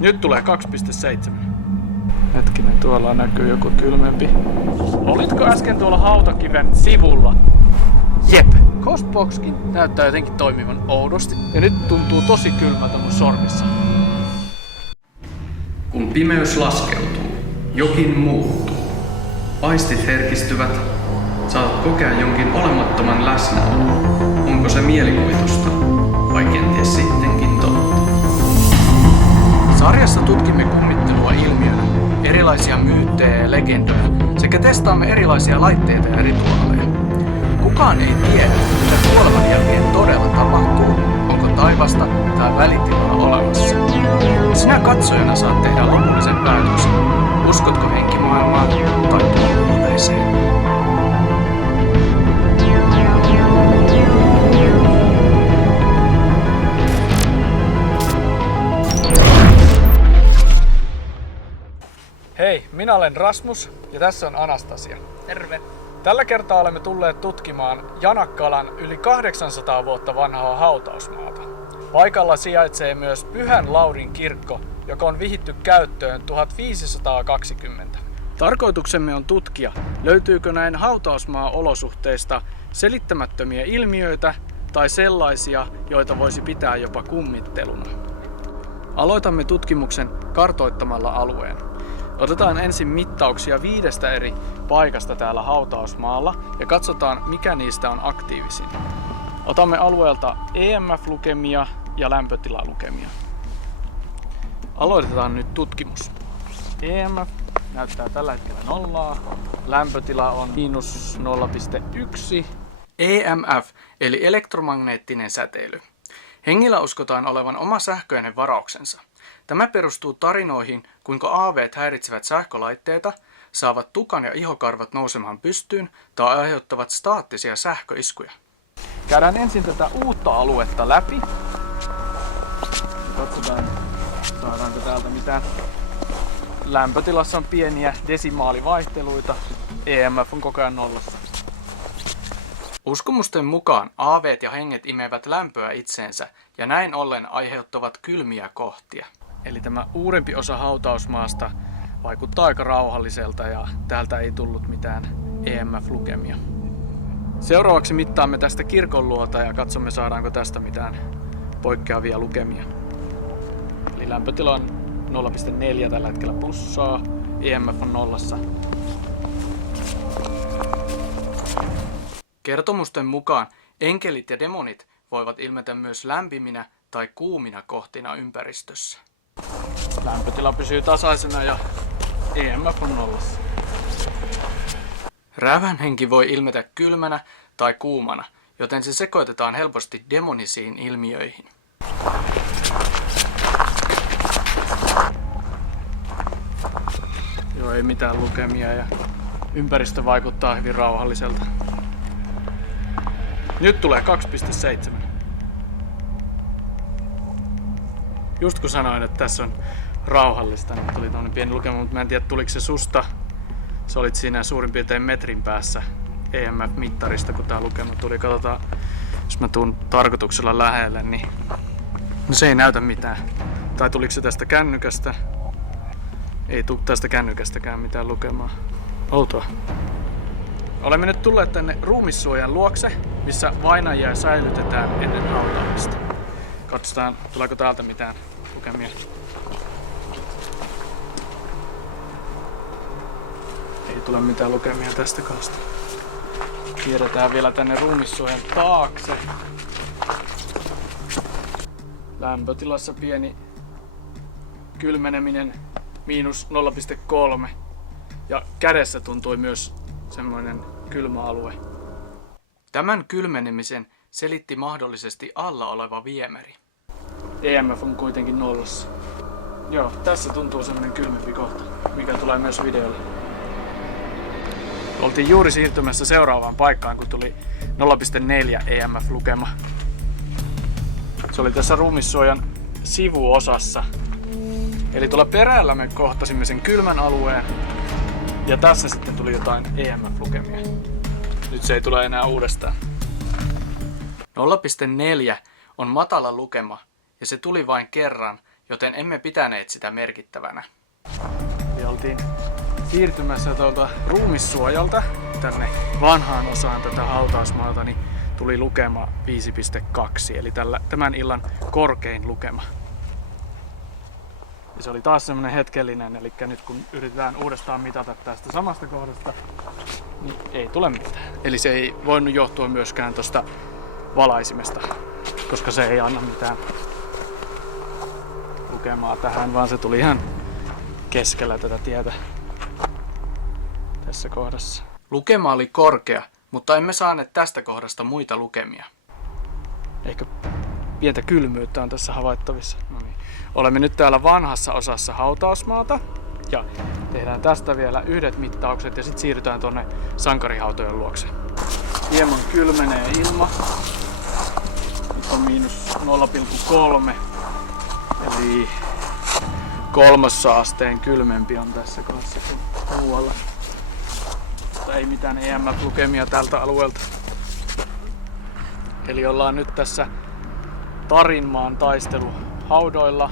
Nyt tulee 2.7. Hetkinen, tuolla näkyy joku kylmempi. Olitko äsken tuolla hautakiven sivulla? Jep. Ghostboxkin näyttää jotenkin toimivan oudosti. Ja nyt tuntuu tosi kylmältä mun sormissa. Kun pimeys laskeutuu, jokin muuttuu. Aistit herkistyvät. Saatat kokea jonkin olemattoman läsnäolon. Onko se mielikuvitusta vai kenties sittenkin totta? Sarjassa tutkimme kummittelua ilmiönä, erilaisia myyttejä ja legendoja sekä testaamme erilaisia laitteita ja rituaaleja. Kukaan ei tiedä, mitä kuoleman jälkeen todella tapahtuu, onko taivasta tai välitilaa olemassa. Sinä katsojana saat tehdä lopullisen päätöksen. Uskotko henkimaailmaan tai tuolla-yleiseen? Hei, minä olen Rasmus ja tässä on Anastasia. Terve. Tällä kertaa olemme tulleet tutkimaan Janakkalan yli 800 vuotta vanhaa hautausmaata. Paikalla sijaitsee myös Pyhän Laurin kirkko, joka on vihitty käyttöön 1520. Tarkoituksemme on tutkia, löytyykö näin hautausmaa-olosuhteista selittämättömiä ilmiöitä tai sellaisia, joita voisi pitää jopa kummitteluna. Aloitamme tutkimuksen kartoittamalla alueen. Otetaan ensin mittauksia 5 eri paikasta täällä hautausmaalla ja katsotaan, mikä niistä on aktiivisin. Otamme alueelta EMF-lukemia ja lämpötilalukemia. Aloitetaan nyt tutkimus. EMF näyttää tällä hetkellä 0, lämpötila on -0,1. EMF eli elektromagneettinen säteily. Hengillä uskotaan olevan oma sähköinen varauksensa. Tämä perustuu tarinoihin, kuinka aaveet häiritsevät sähkölaitteita, saavat tukan ja ihokarvat nousemaan pystyyn tai aiheuttavat staattisia sähköiskuja. Käydään ensin tätä uutta aluetta läpi. Katsotaan, saadaanko täältä mitään. Lämpötilassa on pieniä desimaalivaihteluita. EMF on koko ajan nollassa. Uskomusten mukaan aaveet ja henget imevät lämpöä itseensä ja näin ollen aiheuttavat kylmiä kohtia. Eli tämä uudempi osa hautausmaasta vaikuttaa aika rauhalliselta ja täältä ei tullut mitään EMF-lukemia. Seuraavaksi mittaamme tästä kirkon luota ja katsomme saadaanko tästä mitään poikkeavia lukemia. Eli lämpötila on 0,4 tällä hetkellä plussaa, EMF on nollassa. Kertomusten mukaan enkelit ja demonit voivat ilmetä myös lämpiminä tai kuumina kohtina ympäristössä. Lämpötila pysyy tasaisena ja EMF on nollassa. Rävänhenki voi ilmetä kylmänä tai kuumana, joten se sekoitetaan helposti demonisiin ilmiöihin. Joo, ei mitään lukemia ja ympäristö vaikuttaa hyvin rauhalliselta. Nyt tulee 2.7. Just kun sanoin, että tässä on rauhallista, niin tuli tämmönen pieni lukema, mutta mä en tiedä tuliko se susta. Sä olit siinä suurin piirtein metrin päässä EMF-mittarista, kun tää lukema tuli. Katsotaan, jos mä tuun tarkoituksella lähelle, niin no se ei näytä mitään. Tai tuliko se tästä kännykästä? Ei tuu tästä kännykästäkään mitään lukemaa. Outoa. Olemme nyt tulleet tänne ruumissuojan luokse, missä vainajia säilytetään ennen hautaamista. Katsotaan, tuleeko täältä mitään lukemia. Ei tule mitään lukemia tästä kaasta. Kierretään vielä tänne ruumissuojan taakse. Lämpötilassa pieni kylmeneminen -0,3. Ja kädessä tuntui myös semmoinen kylmä alue. Tämän kylmenemisen selitti mahdollisesti alla oleva viemäri. EMF on kuitenkin nollassa. Joo, tässä tuntuu semmoinen kylmempi kohta, mikä tulee myös videolle. Oltiin juuri siirtymässä seuraavaan paikkaan, kun tuli 0,4 EMF-lukema. Se oli tässä ruumissuojan sivuosassa. Eli tuolla perällä me kohtasimme sen kylmän alueen. Ja tässä sitten tuli jotain EMF-lukemia. Nyt se ei tule enää uudestaan. 0,4 on matala lukema ja se tuli vain kerran, joten emme pitäneet sitä merkittävänä. Me oltiin siirtymässä tuolta ruumissuojalta tänne vanhaan osaan tätä hautausmaata, niin tuli lukema 5.2, eli tämän illan korkein lukema. Ja se oli taas semmonen hetkellinen, eli nyt kun yritetään uudestaan mitata tästä samasta kohdasta, niin ei tule mitään. Eli se ei voinut johtua myöskään tosta valaisimesta, koska se ei anna mitään lukemaa tähän, vaan se tuli ihan keskellä tätä tietä tässä kohdassa. Lukema oli korkea, mutta emme saaneet tästä kohdasta muita lukemia. Ehkä pientä kylmyyttä on tässä havaittavissa. No niin. Olemme nyt täällä vanhassa osassa hautausmaata ja tehdään tästä vielä yhdet mittaukset ja sitten siirrytään tonne sankarihautojen luokse. Hieman kylmenee ilma. Nyt on -0,3, eli 3 asteen kylmempi on tässä kohdassa kuin muualla. Mutta ei mitään EMF-lukemia tältä alueelta. Eli ollaan nyt tässä Tarinmaan taisteluhaudoilla.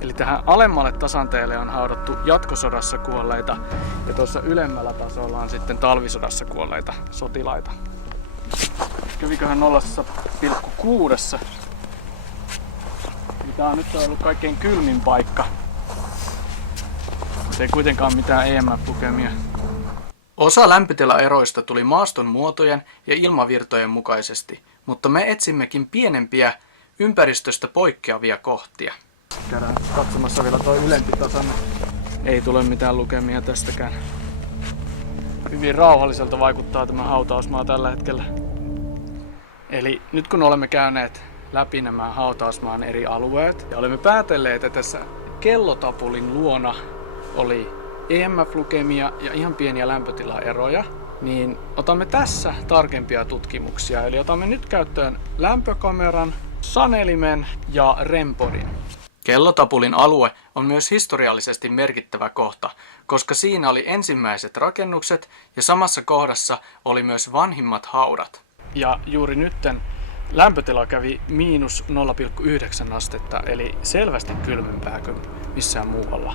Eli tähän alemmalle tasanteelle on haudattu jatkosodassa kuolleita ja tuossa ylemmällä tasolla on sitten talvisodassa kuolleita sotilaita. Käviköhän 0,6. Tää on nyt ollut kaikkein kylmin paikka. Se ei kuitenkaan mitään EMF-lukemia. Osa lämpötilaeroista tuli maaston muotojen ja ilmavirtojen mukaisesti, mutta me etsimmekin pienempiä ympäristöstä poikkeavia kohtia. Käydään katsomassa vielä tuo ylempi tasanne. Ei tule mitään lukemia tästäkään. Hyvin rauhalliselta vaikuttaa tämä hautausmaa tällä hetkellä. Eli nyt kun olemme käyneet läpi nämä hautausmaan eri alueet ja olemme päätelleet, että tässä kellotapulin luona oli EMF-lukemia ja ihan pieniä lämpötilaeroja, niin otamme tässä tarkempia tutkimuksia. Eli otamme nyt käyttöön lämpökameran, sanelimen ja REM-podin. Kellotapulin alue on myös historiallisesti merkittävä kohta, koska siinä oli ensimmäiset rakennukset ja samassa kohdassa oli myös vanhimmat haudat. Ja juuri nytten lämpötila kävi -0,9 astetta, eli selvästi kylmempää kuin missään muualla.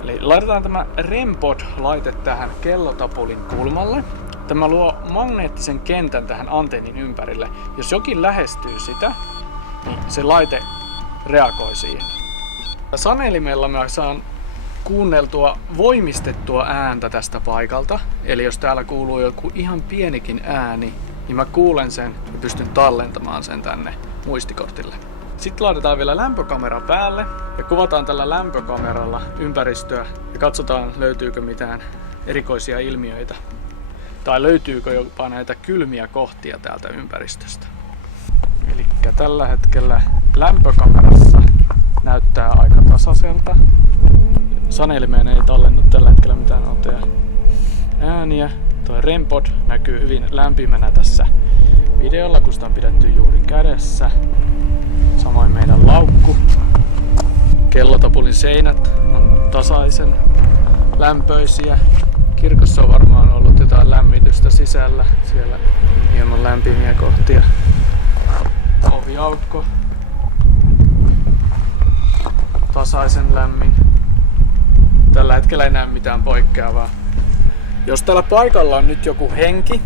Eli laitetaan tämä REM-pod-laite tähän kellotapulin kulmalle. Tämä luo magneettisen kentän tähän antennin ympärille. Jos jokin lähestyy sitä, niin se laite reagoi siihen. Sanelimella mä saan kuunneltua voimistettua ääntä tästä paikalta. Eli jos täällä kuuluu joku ihan pienikin ääni, niin mä kuulen sen ja pystyn tallentamaan sen tänne muistikortille. Sitten laitetaan vielä lämpökamera päälle ja kuvataan tällä lämpökameralla ympäristöä ja katsotaan löytyykö mitään erikoisia ilmiöitä. Tai löytyykö jopa näitä kylmiä kohtia täältä ympäristöstä. Eli tällä hetkellä lämpökamerassa näyttää aika tasaiselta. Sanelimeen ei tallennu tällä hetkellä mitään outoja ääniä. Tuo REM-pod näkyy hyvin lämpimänä tässä videolla, kun sitä on pidetty juuri kädessä. Samoin meidän laukku. Kellotapulin seinät on tasaisen lämpöisiä. Kirkossa on varmaan ollut jotain lämmitystä sisällä. Siellä on hieman lämpimiä kohtia. Oviaukko. Tasaisen lämmin. Tällä hetkellä ei näe mitään poikkeavaa. Jos tällä paikalla on nyt joku henki,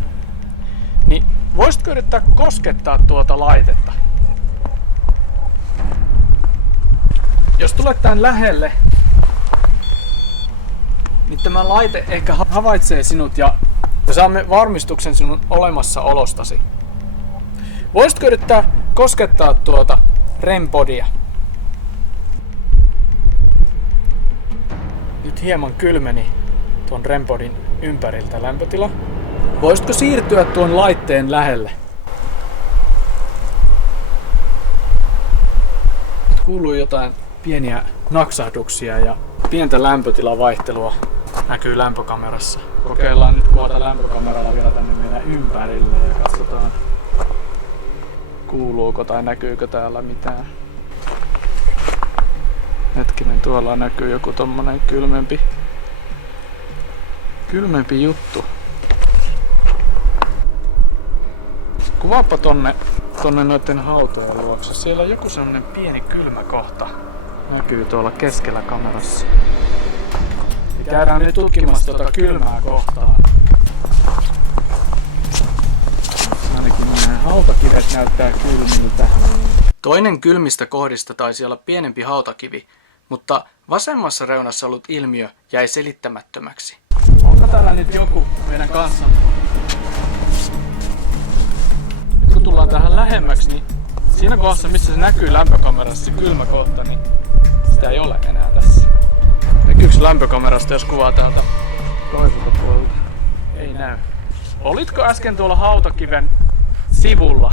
niin voisitko yrittää koskettaa tuota laitetta? Jos tulet tämän lähelle, niin tämä laite ehkä havaitsee sinut ja saamme varmistuksen sinun olemassaolostasi. Voisitko yrittää koskettaa tuota REM-podia? Nyt hieman kylmeni tuon REM-podin ympäriltä lämpötila. Voisitko siirtyä tuon laitteen lähelle? Nyt kuuluu jotain pieniä naksahduksia ja pientä lämpötilavaihtelua näkyy lämpökamerassa. Kokeillaan nyt kuvata lämpökameralla vielä tänne meidän ympärille ja katsotaan, kuuluuko tai näkyykö täällä mitään. Hetkinen, tuolla näkyy joku tommonen kylmempi juttu. Kuvaappa tonne tonne noitten hautojen luokse. Siellä on joku semmonen pieni kylmä kohta. Näkyy tuolla keskellä kamerassa. Ja käydään nyt tutkimassa tota kylmää kohtaa. Ainakin nämä hautakivet näyttää kylmiltä. Toinen kylmistä kohdista taisi olla pienempi hautakivi, mutta vasemmassa reunassa ollut ilmiö jäi selittämättömäksi. Onko täällä nyt joku meidän kanssa? Nyt kun tullaan tähän lähemmäksi, niin siinä kohdassa, missä se näkyy lämpökamerassa, se kylmä kohta, niin sitä ei ole enää tässä. Näkyykö lämpökamerasta, jos kuvaa täältä toiselta puolelta? Ei näy. Olitko äsken tuolla hautakiven sivulla?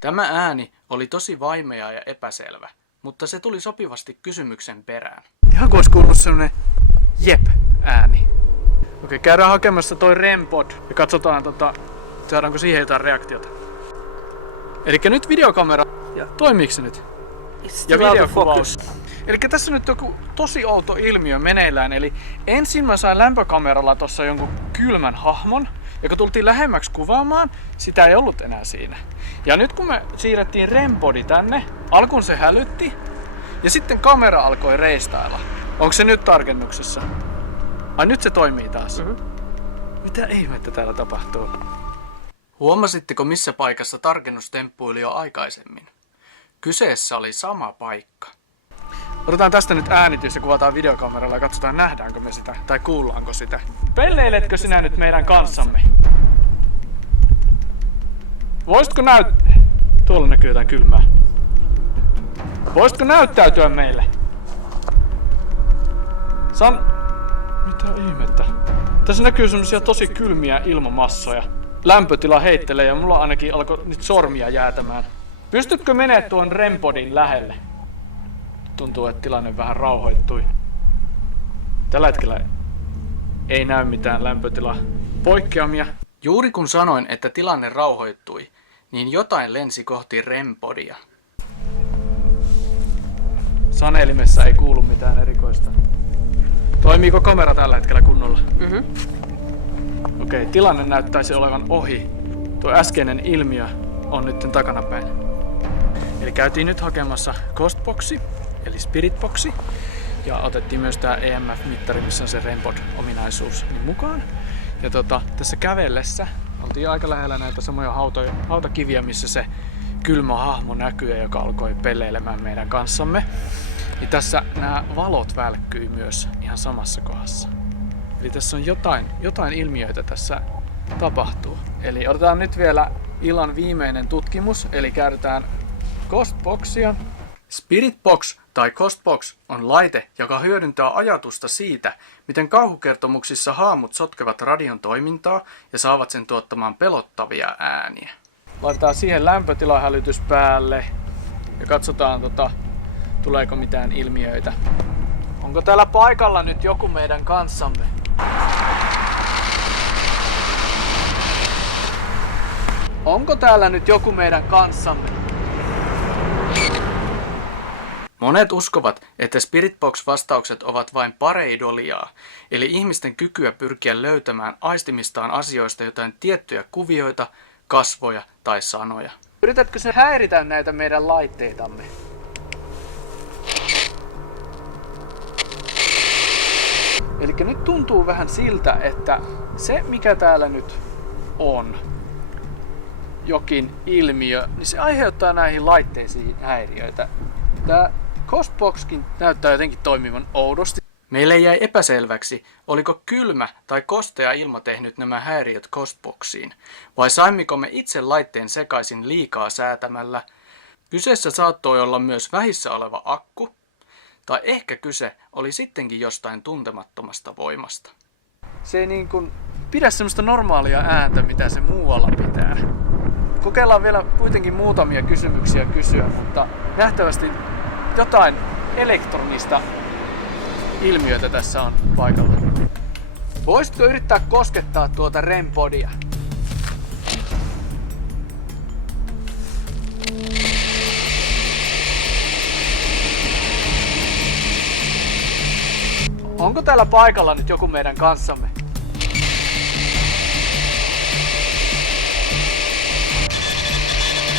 Tämä ääni oli tosi vaimea ja epäselvä, mutta se tuli sopivasti kysymyksen perään. Ihan kuin olisi kuullut semmonen jep-ääni. Okei, käydään hakemassa toi REM-pod ja katsotaan saadaanko siihen jotain reaktiota. Elikkä nyt videokamera. Ja toimiiko se nyt? Ja videokuvaus. Elikkä tässä on nyt joku tosi outo ilmiö meneillään. Eli ensin mä sain lämpökameralla tossa jonkun kylmän hahmon. Ja kun tultiin lähemmäksi kuvaamaan, sitä ei ollut enää siinä. Ja nyt kun me siirrettiin REM-podi tänne, alkuun se hälytti. Ja sitten kamera alkoi reistailla. Onko se nyt tarkennuksessa? Ai nyt se toimii taas. Mitä ihmettä täällä tapahtuu? Huomasitteko missä paikassa tarkennus temppuili jo aikaisemmin? Kyseessä oli sama paikka. Otetaan tästä nyt äänitys ja kuvataan videokameralla ja katsotaan nähdäänkö me sitä tai kuullaanko sitä. Pelleiletkö sinä nyt meidän kanssamme? Voisitko Tuolla näkyy jotain kylmää. Voisitko näyttäytyä meille? Mitä ihmettä? Tässä näkyy semmosia tosi kylmiä ilmamassoja. Lämpötila heittelee ja mulla ainakin alkoi nyt sormia jäätämään. Pystytkö menemään tuon REM-podin lähelle? Tuntuu, että tilanne vähän rauhoittui. Tällä hetkellä ei näy mitään lämpötila poikkeamia. Juuri kun sanoin, että tilanne rauhoittui, niin jotain lensi kohti REM-podia. Sanelimessa ei kuulu mitään erikoista. Toimiiko kamera tällä hetkellä kunnolla? Okei, tilanne näyttäisi olevan ohi. Tuo äskeinen ilmiö on nyt takanapäin. Eli käytiin nyt hakemassa Ghostboxi, eli Spiritboxi. Ja otettiin myös tää EMF-mittari, missä on se REM-pod-ominaisuus niin mukaan. Ja tässä kävellessä oltiin aika lähellä näitä samoja hautakiviä, missä se kylmä hahmo näkyy, joka alkoi pelleilemään meidän kanssamme. Niin tässä nämä valot välkkyy myös ihan samassa kohdassa. Eli tässä on jotain ilmiöitä tässä tapahtuu. Eli otetaan nyt vielä illan viimeinen tutkimus, eli käytetään Ghostboxia. Spiritbox tai Ghostbox on laite, joka hyödyntää ajatusta siitä, miten kauhukertomuksissa haamut sotkevat radion toimintaa ja saavat sen tuottamaan pelottavia ääniä. Laitetaan siihen lämpötilahälytys päälle ja katsotaan tuleeko mitään ilmiöitä. Onko täällä paikalla nyt joku meidän kanssamme? Onko täällä nyt joku meidän kanssamme? Monet uskovat, että Spiritbox-vastaukset ovat vain pareidoliaa, eli ihmisten kykyä pyrkiä löytämään aistimistaan asioista jotain tiettyjä kuvioita, kasvoja tai sanoja. Yritätkö se häiritä näitä meidän laitteitamme? Eli nyt tuntuu vähän siltä, että se mikä täällä nyt on, jokin ilmiö, niin se aiheuttaa näihin laitteisiin häiriöitä. Tää Ghostboxkin näyttää jotenkin toimivan oudosti. Meille jäi epäselväksi, oliko kylmä tai kostea ilma tehnyt nämä häiriöt Ghostboxiin, vai saimmeko me itse laitteen sekaisin liikaa säätämällä. Kyseessä saattoi olla myös vähissä oleva akku, tai ehkä kyse oli sittenkin jostain tuntemattomasta voimasta. Se ei pidä semmoista normaalia ääntä, mitä se muualla pitää. Kokeillaan vielä kuitenkin muutamia kysymyksiä kysyä, mutta nähtävästi jotain elektronista ilmiötä tässä on paikalla. Voisitko yrittää koskettaa tuota REM-podia? Onko täällä paikalla nyt joku meidän kanssamme?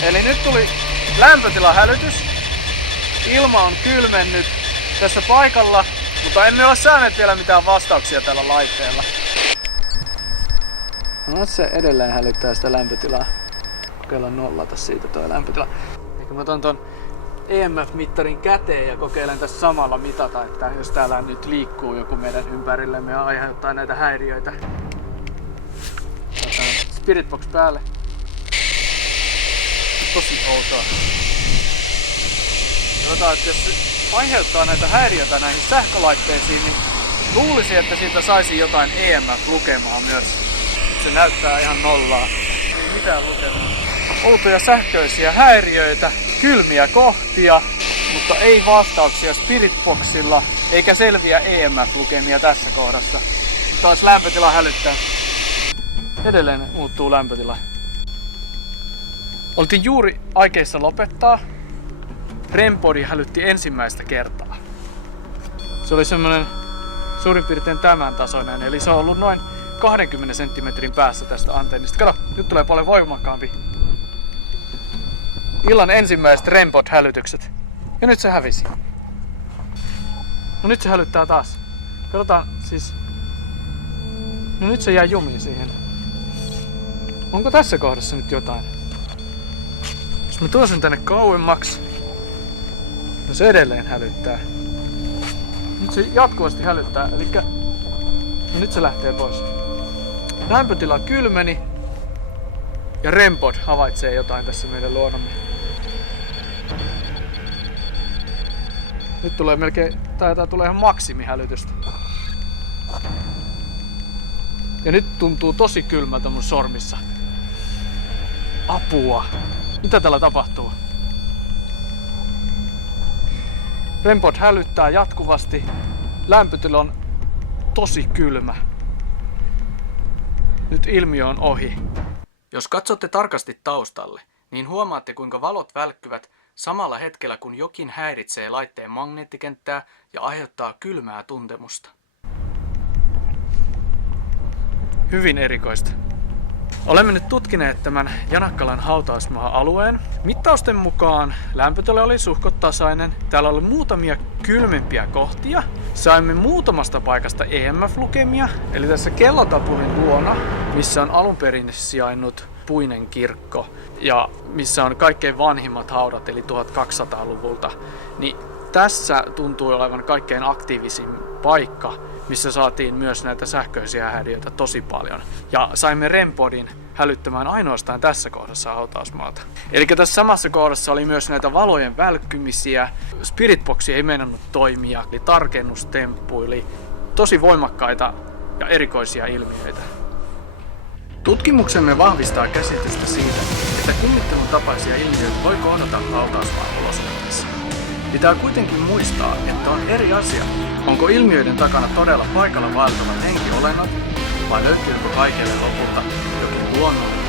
Eli nyt tuli lämpötilahälytys. Ilma on kylmennyt tässä paikalla, mutta emme ole saaneet vielä mitään vastauksia tällä laitteella. No se edelleen hälyttää sitä lämpötilaa. Kokeillaan nollata siitä tuo lämpötila. Ehkä mä otan ton EMF-mittarin käteen ja kokeilen tässä samalla mitata, että jos täällä nyt liikkuu joku meidän ympärillemme ja aiheuttaa näitä häiriöitä. Otetaan Spiritbox päälle. Tosi outoa. Sanotaan, että jos aiheuttaa näitä häiriöitä näihin sähkölaitteisiin, niin luulisi, että siitä saisi jotain EMF-lukemaa myös. Se näyttää ihan nollaa. Ei mitään lukemaa. Outoja sähköisiä häiriöitä, kylmiä kohtia, mutta ei vastauksia Spiritboxilla, eikä selviä EMF-lukemia tässä kohdassa. Taas lämpötila hälyttää. Edelleen muuttuu lämpötila. Oltiin juuri aikeissa lopettaa. REM-podi hälytti ensimmäistä kertaa. Se oli semmonen suurin piirtein tämän tasoinen, eli se on ollut noin 20 senttimetrin päässä tästä antennista. Kato, nyt tulee paljon voimakkaampi. Illan ensimmäiset REM-pod-hälytykset. Ja nyt se hävisi. No nyt se hälyttää taas. Katsotaan siis. No nyt se jää jumiin siihen. Onko tässä kohdassa nyt jotain? Jos mä tuon sen tänne kauemmaksi. No se edelleen hälyttää. Nyt se jatkuvasti hälyttää, elikkä no nyt se lähtee pois. Lämpötila kylmeni ja REM-pod havaitsee jotain tässä meidän luonnomme. Nyt tulee melkein, tää tulee ihan maksimihälytystä. Ja nyt tuntuu tosi kylmältä mun sormissa. Apua! Mitä täällä tapahtuu? REM-pod hälyttää jatkuvasti. Lämpötila on tosi kylmä. Nyt ilmiö on ohi. Jos katsotte tarkasti taustalle, niin huomaatte kuinka valot välkkyvät samalla hetkellä kun jokin häiritsee laitteen magneettikenttää ja aiheuttaa kylmää tuntemusta. Hyvin erikoista. Olemme nyt tutkineet tämän Janakkalan hautausmaa-alueen. Mittausten mukaan lämpötila oli suhkot tasainen. Täällä oli muutamia kylmempiä kohtia. Saimme muutamasta paikasta EMF-lukemia, eli tässä kellotapurin luona, missä on alun perin sijainnut puinen kirkko ja missä on kaikkein vanhimmat haudat, eli 1200-luvulta, niin tässä tuntuu olevan kaikkein aktiivisin paikka, missä saatiin myös näitä sähköisiä häiriöitä tosi paljon. Ja saimme REM-podin hälyttämään ainoastaan tässä kohdassa hautausmaata. Eli tässä samassa kohdassa oli myös näitä valojen välkkymisiä. Spiritboxi ei meinannut toimia, eli tarkennustemppuili. Tosi voimakkaita ja erikoisia ilmiöitä. Tutkimuksemme vahvistaa käsitystä siitä, että kummittelun tapaisia ilmiöitä voi kohdata hautausmaan olosuhteissa. Pitää kuitenkin muistaa, että on eri asia, onko ilmiöiden takana todella paikalla vaeltavat henkiolennot, vai löytyykö kaikille lopulta jokin luonnollinen